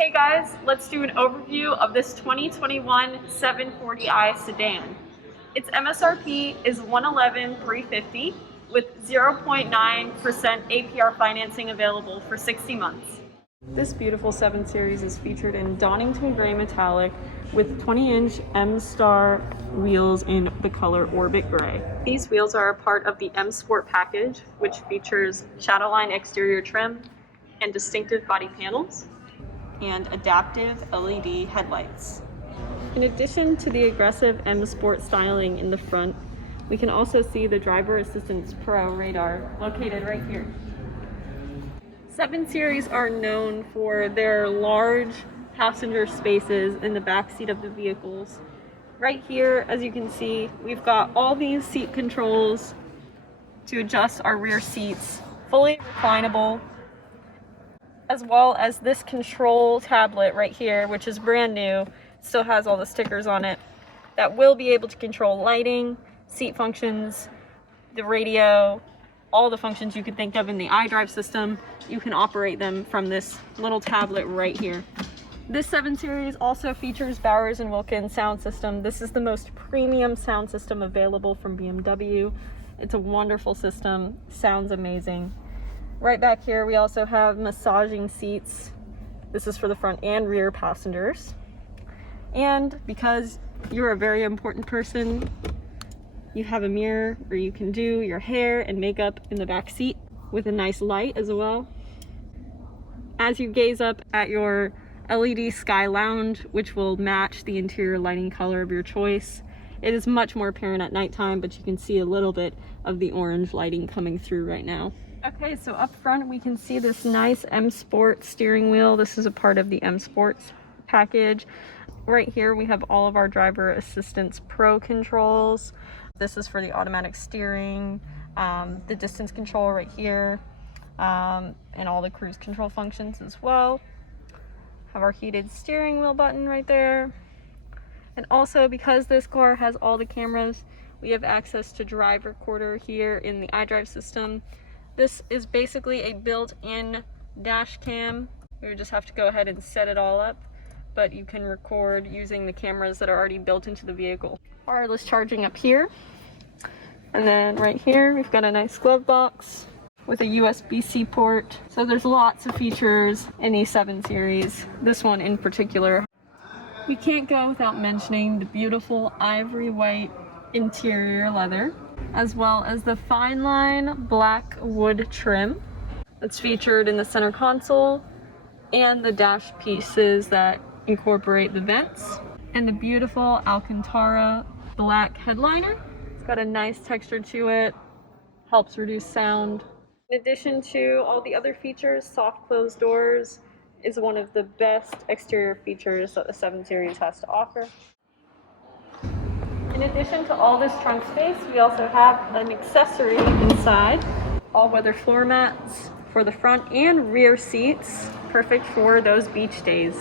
Hey guys, let's do an overview of this 2021 740i sedan. Its MSRP is $111,350 with 0.9% APR financing available for 60 months. This beautiful 7 Series is featured in Donington Gray Metallic with 20-inch M-Star wheels in the color Orbit Gray. These wheels are a part of the M Sport package, which features Shadowline exterior trim and distinctive body panels and adaptive LED headlights. In addition to the aggressive M Sport styling in the front, we can also see the Driver Assistance Pro radar located right here. 7 Series are known for their large passenger spaces in the back seat of the vehicles. Right here, as you can see, we've got all these seat controls to adjust our rear seats, fully reclinable, as well as this control tablet right here, which is brand new, still has all the stickers on it, that will be able to control lighting, seat functions, the radio, all the functions you could think of in the iDrive system. You can operate them from this little tablet right here. This 7 Series also features Bowers & Wilkins sound system. This is the most premium sound system available from BMW. It's a wonderful system, sounds amazing. Right back here we also have massaging seats. This is for the front and rear passengers. And because you're a very important person, you have a mirror where you can do your hair and makeup in the back seat with a nice light as well. As you gaze up at your LED Sky Lounge, which will match the interior lighting color of your choice, it is much more apparent at nighttime, but you can see a little bit of the orange lighting coming through right now. Okay, so up front we can see this nice M Sport steering wheel. This is a part of the M Sports package. Right here we have all of our Driver Assistance Pro controls. This is for the automatic steering, the distance control right here, and all the cruise control functions as well. Have our heated steering wheel button right there. And also, because this car has all the cameras, we have access to Drive Recorder here in the iDrive system. This is basically a built-in dash cam. We would just have to go ahead and set it all up, but you can record using the cameras that are already built into the vehicle. Wireless charging up here. And then right here, we've got a nice glove box with a USB-C port. So there's lots of features in the 7 Series, this one in particular. We can't go without mentioning the beautiful ivory white interior leather, as well as the fine line black wood trim that's featured in the center console and the dash pieces that incorporate the vents, and the beautiful Alcantara black headliner. It's got a nice texture to it, helps reduce sound. In addition to all the other features, soft closed doors is one of the best exterior features that the 7 Series has to offer. In addition to all this trunk space, we also have an accessory inside, all-weather floor mats for the front and rear seats, perfect for those beach days.